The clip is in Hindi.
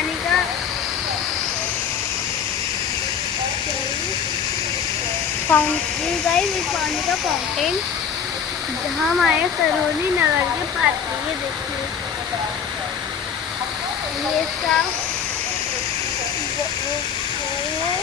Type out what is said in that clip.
पानी का फाउंटेन गाइस, एक पानी का फाउंटेन जहाँ हम आए सरोली नगर के पास में। ये देखिए, ये इसका वो है।